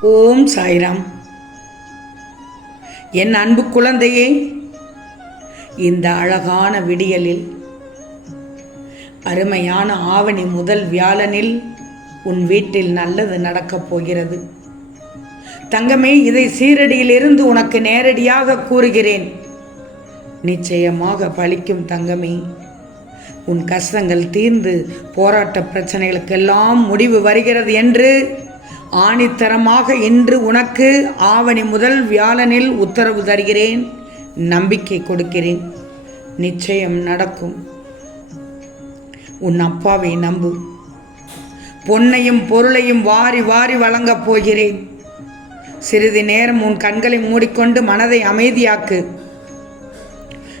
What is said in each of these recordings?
ஓம் சாய்ராம். என் அன்பு குழந்தையே இந்த அழகான விடியலில் அருமையான ஆவணி முதல் வியாழனில் உன் வீட்டில் நல்லது நடக்கப் போகிறது. தங்கமே இதை சீரடியிலிருந்து உனக்கு நேரடியாக கூறுகிறேன். நிச்சயமாக பலிக்கும் தங்கமே உன் கஷ்டங்கள் தீர்ந்து போராட்ட பிரச்சனைகளுக்கெல்லாம் முடிவு வருகிறது என்று ஆணித்தரமாக இன்று உனக்கு ஆவணி முதல் வியாழனில் உத்தரவு தருகிறேன். நம்பிக்கை கொடுக்கிறேன். நிச்சயம் நடக்கும். உன் அப்பாவை நம்பு. பொன்னையும் பொருளையும் வாரி வாரி வழங்கப் போகிறேன். சிறிது நேரம் உன் கண்களை மூடிக்கொண்டு மனதை அமைதியாக்கு.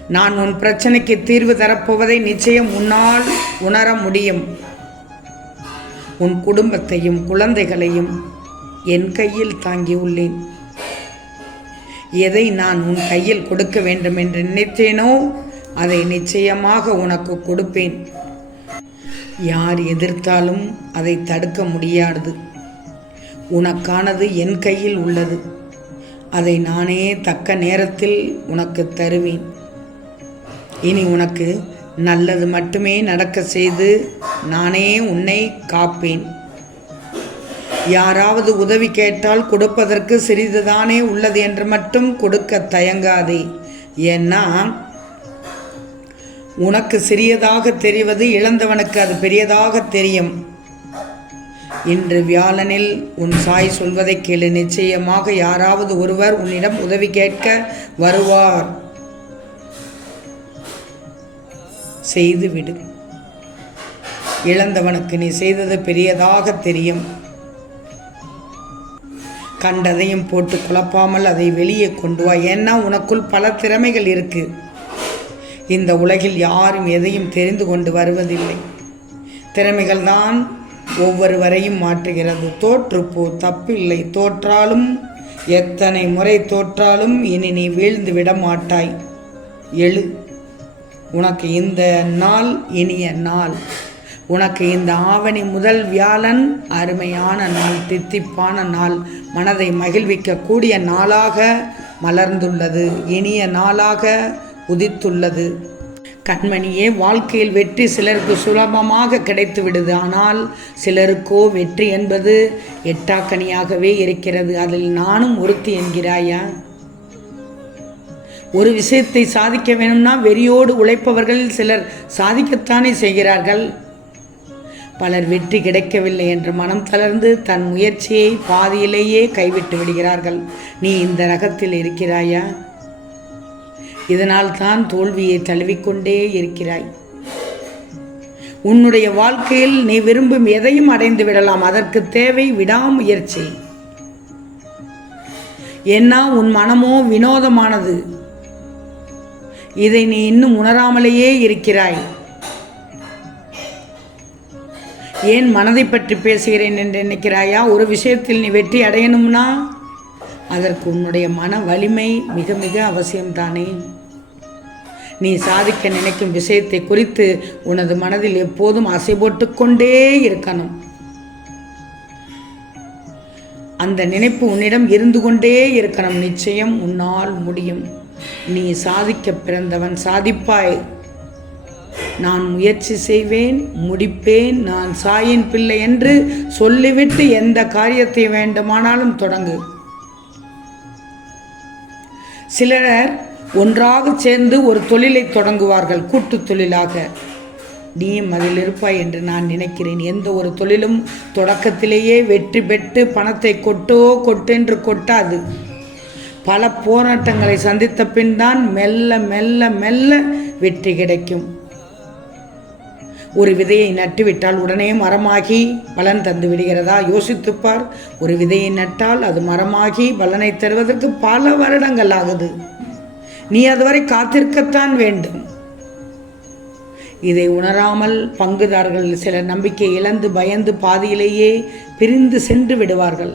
நான் உன் பிரச்சனைக்கு தீர்வு தரப்போவதை நிச்சயம் உன்னால் உணர முடியும். உன் குடும்பத்தையும் குழந்தைகளையும் என் கையில் தாங்கியுள்ளேன். எதை நான் உன் கையில் கொடுக்க வேண்டும் என்று நினைத்தேனோ அதை நிச்சயமாக உனக்கு கொடுப்பேன். யார் எதிர்த்தாலும் அதை தடுக்க முடியாது. உனக்கானது என் கையில் உள்ளது. அதை நானே தக்க நேரத்தில் உனக்கு தருவேன். இனி உனக்கு நல்லது மட்டுமே நடக்க செய்து நானே உன்னை காப்பேன். யாராவது உதவி கேட்டால் கொடுப்பதற்கு சிறிதுதானே உள்ளது என்று மட்டும் கொடுக்க தயங்காதே. ஏன்னா உனக்கு சிறியதாக தெரிவது இழந்தவனுக்கு அது பெரியதாக தெரியும். இன்று வியாழனில் உன் சாய் சொல்வதை கேளு. நிச்சயமாக யாராவது ஒருவர் உன்னிடம் உதவி கேட்க வருவார். செய்துவிடு. இழந்தவனுக்கு நீ செய்தது பெரியதாக தெரியும். கண்டதையும் போட்டு குழப்பாமல் அதை வெளியே கொண்டு வா. ஏன்னா உனக்குள் பல திறமைகள் இருக்கு. இந்த உலகில் யாரும் எதையும் தெரிந்து கொண்டு வருவதில்லை. திறமைகள் தான் ஒவ்வொருவரையும் மாற்றுகிறது. தோற்றுப்போ தப்பில்லை. தோற்றாலும் எத்தனை முறை தோற்றாலும் இனி நீ வீழ்ந்து விட மாட்டாய். எழு. உனக்கு இந்த நாள் இனிய நாள். உனக்கு இந்த ஆவணி முதல் வியாழன் அருமையான நாள் தித்திப்பான நாள் மனதை மகிழ்விக்கக்கூடிய நாளாக மலர்ந்துள்ளது இனிய நாளாக உதித்துள்ளது. கண்மணியே வாழ்க்கையில் வெற்றி சிலருக்கு சுலபமாக கிடைத்து விடுது ஆனால் சிலருக்கோ வெற்றி என்பது எட்டாக்கனியாகவே இருக்கிறது. அதில் நானும் ஒருத்தி என்கிறாயா? ஒரு விஷயத்தை சாதிக்க வேணும்னா வெறியோடு உழைப்பவர்களில் சிலர் சாதிக்கத்தானே செய்கிறார்கள். பலர் வெற்றி கிடைக்கவில்லை என்று மனம் தளர்ந்து தன் முயற்சியை பாதியிலேயே கைவிட்டு விடுகிறார்கள். நீ இந்த ரகத்தில் இருக்கிறாயா? இதனால் தான் தோல்வியை தழுவிக்கொண்டே இருக்கிறாய். உன்னுடைய வாழ்க்கையில் நீ விரும்பும் எதையும் அடைந்து விடலாம். அதற்கு தேவை விடாமுயற்சி. ஏன்னா உன் மனமோ வினோதமானது. இதை நீ இன்னும் உணராமலேயே இருக்கிறாய். ஏன் மனதை பற்றி பேசுகிறேன் என்று நினைக்கிறாயா? ஒரு விஷயத்தில் நீ வெற்றி அடையணும்னா? அதற்கு உன்னுடைய மன வலிமை மிக மிக அவசியம்தானே. நீ சாதிக்க நினைக்கும் விஷயத்தை குறித்து உனது மனதில் எப்போதும் அசை போட்டு கொண்டே இருக்கணும். அந்த நினைப்பு உன்னிடம் இருந்து கொண்டே இருக்கணும். நிச்சயம் உன்னால் முடியும். நீ சாதிக்க பிறந்தவன் சாதிப்பாய். நான் முயற்சி செய்வேன் முடிப்பேன் நான் சாயின் பிள்ளை என்று சொல்லிவிட்டு எந்த காரியத்தை வேண்டுமானாலும் தொடங்கு. சிலர் ஒன்றாக சேர்ந்து ஒரு தொழிலை தொடங்குவார்கள் கூட்டு தொழிலாக. நீயும் அதில் இருப்பாய் என்று நான் நினைக்கிறேன். எந்த ஒரு தொழிலும் தொடக்கத்திலேயே வெற்றி பெற்று பணத்தை கொட்டோ கொட்டென்று கொட்டாது. பல போராட்டங்களை சந்தித்த பின் தான் மெல்ல மெல்ல மெல்ல வெற்றி கிடைக்கும். ஒரு விதையை நட்டுவிட்டால் உடனே மரமாகி பலன் தந்து விடுகிறதா யோசித்துப்பார். ஒரு விதையை நட்டால் அது மரமாகி பலனை தருவதற்கு பல வருடங்கள் ஆகுது. நீ அதுவரை காத்திருக்கத்தான் வேண்டும். இதை உணராமல் பங்குதாரர்கள் சில நம்பிக்கை இழந்து பயந்து பாதியிலேயே பிரிந்து சென்று விடுவார்கள்.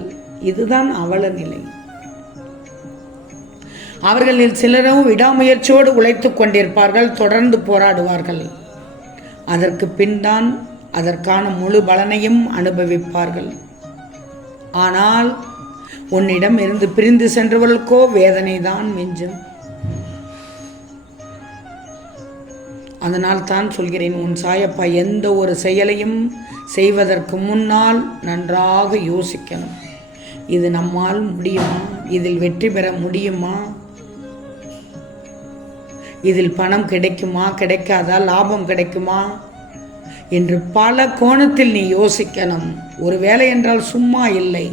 இதுதான் அவல நிலை. அவர்களில் சிலரும் விடாமுயற்சியோடு உழைத்து கொண்டிருப்பார்கள் தொடர்ந்து போராடுவார்கள். அதற்கு பின்தான் அதற்கான முழு பலனையும் அனுபவிப்பார்கள். ஆனால் உன்னிடம் இருந்து பிரிந்து சென்றவர்களுக்கோ வேதனை தான் மிஞ்சும். அதனால் தான் சொல்கிறேன் உன் சாயப்பா எந்த ஒரு செயலையும் செய்வதற்கு முன்னால் நன்றாக யோசிக்கணும். இது நம்மால் முடியுமா? இதில் வெற்றி பெற முடியுமா? இதில் பணம் கிடைக்குமா கிடைக்காதா லாபம் கிடைக்குமா? என்று பல கோணத்தில் நீ யோசிக்கணும். ஒரு வேலை என்றால் சும்மா இல்லை.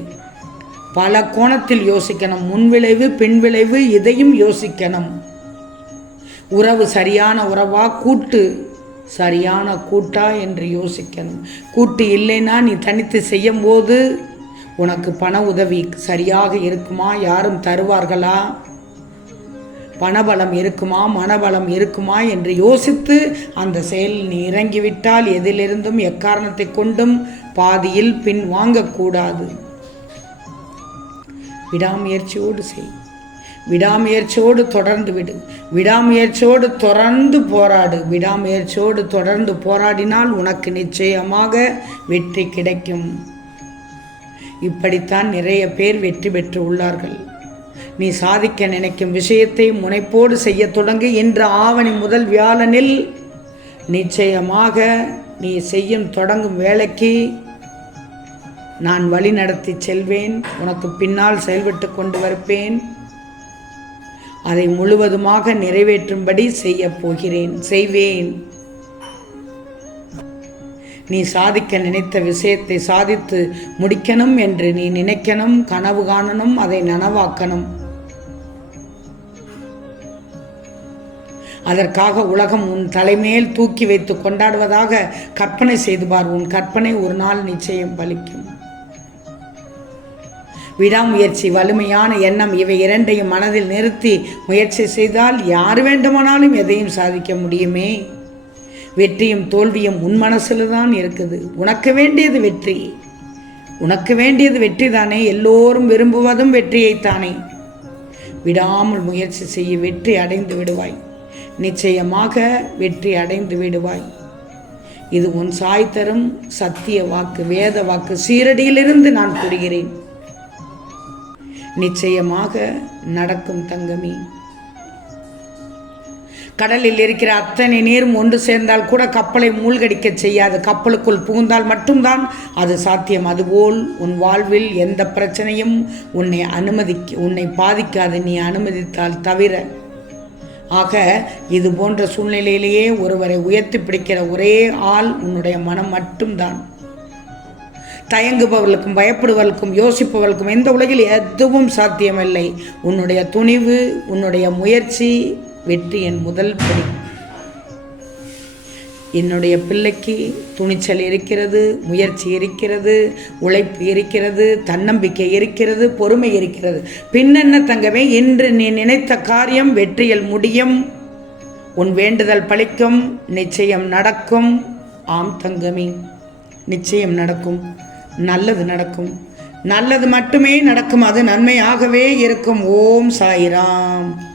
பல கோணத்தில் யோசிக்கணும். முன்விளைவு பின்விளைவு இதையும் யோசிக்கணும். உறவு சரியான உறவா கூட்டு சரியான கூட்டா என்று யோசிக்கணும். கூட்டு இல்லைன்னா நீ தனித்து செய்யும்போது உனக்கு பண உதவி சரியாக இருக்குமா? யாரும் தருவார்களா? பணபலம் இருக்குமா மனபலம் இருக்குமா என்று யோசித்து அந்த செயலில் நீ இறங்கிவிட்டால் எதிலிருந்தும் எக்காரணத்தை கொண்டும் பாதியில் பின் வாங்கக்கூடாது விடாமுயற்சியோடு செய். விடாமுயற்சியோடு தொடர்ந்து விடு. விடாமுயற்சியோடு தொடர்ந்து போராடு. விடாமுயற்சியோடு தொடர்ந்து போராடினால் உனக்கு நிச்சயமாக வெற்றி கிடைக்கும். இப்படித்தான் நிறைய பேர் வெற்றி பெற்று உள்ளார்கள். நீ சாதிக்க நினைக்கும் விஷயத்தை முனைப்போடு செய்ய தொடங்கு என்ற ஆவணி முதல் வியாழனில். நிச்சயமாக நீ செய்யும் தொடங்கும் வேலைக்கு நான் வழி நடத்தி செல்வேன். உனக்கு பின்னால் செயல்பட்டு கொண்டு வருப்பேன். அதை முழுவதுமாக நிறைவேற்றும்படி செய்யப் போகிறேன். செய்வேன். நீ சாதிக்க நினைத்த விஷயத்தை சாதித்து முடிக்கணும் என்று நீ நினைக்கணும் கனவு காணணும் அதை நனவாக்கணும். அதற்காக உலகம் உன் தலைமேல் தூக்கி வைத்து கொண்டாடுவதாக கற்பனை செய்து பார். உன் கற்பனை ஒரு நாள் நிச்சயம் பலிக்கும். விடாமுயற்சி வலிமையான எண்ணம் இவை இரண்டையும் மனதில் நிறுத்தி முயற்சி செய்தால் யார் வேண்டுமானாலும் எதையும் சாதிக்க முடியுமே. வெற்றியும் தோல்வியும் உன் மனசில் தான் இருக்குது. உனக்கு வேண்டியது வெற்றி. உனக்கு வேண்டியது வெற்றி தானே எல்லோரும் விரும்புவதும் வெற்றியைத்தானே. விடாமல் முயற்சி செய்ய வெற்றி அடைந்து விடுவாய். நிச்சயமாக வெற்றி அடைந்து விடுவாய். இது உன் சாய் தரும் சத்திய வாக்கு வேத வாக்கு. சீரடியிலிருந்து நான் கூறுகிறேன். நிச்சயமாக நடக்கும் தங்கமி. கடலில் இருக்கிற அத்தனை நீரும் ஒன்று சேர்ந்தால் கூட கப்பலை மூழ்கடிக்க செய்யாது. கப்பலுக்குள் புகுந்தால் மட்டும்தான் அது சாத்தியம். அதுபோல் உன் வாழ்வில் எந்த பிரச்சனையும் உன்னை அனுமதிக்க உன்னை பாதிக்காது. நீ அனுமதித்தால் தவிர. ஆக இது போன்ற சூழ்நிலையிலேயே ஒருவரை உயர்த்தி பிடிக்கிற ஒரே ஆள் உன்னுடைய மனம் மட்டும்தான். தயங்குபவர்களுக்கும் பயப்படுவதற்கும் யோசிப்பவர்களுக்கும் எந்த உலகில் எதுவும் சாத்தியமில்லை. உன்னுடைய துணிவு உன்னுடைய முயற்சி வெற்றியின் முதல் படி. என்னுடைய பிள்ளைக்கு துணிச்சல் இருக்கிறது முயற்சி இருக்கிறது உழைப்பு இருக்கிறது தன்னம்பிக்கை இருக்கிறது பொறுமை இருக்கிறது. பின்னென்ன தங்கமே இன்று நீ நினைத்த காரியம் வெற்றியில் முடியும். உன் வேண்டுதல் பழிக்கும் நிச்சயம் நடக்கும். ஆம் தங்கமே நிச்சயம் நடக்கும். நல்லது நடக்கும். நல்லது மட்டுமே நடக்கும் அது நன்மையாகவே இருக்கும். ஓம் சாய்ராம்.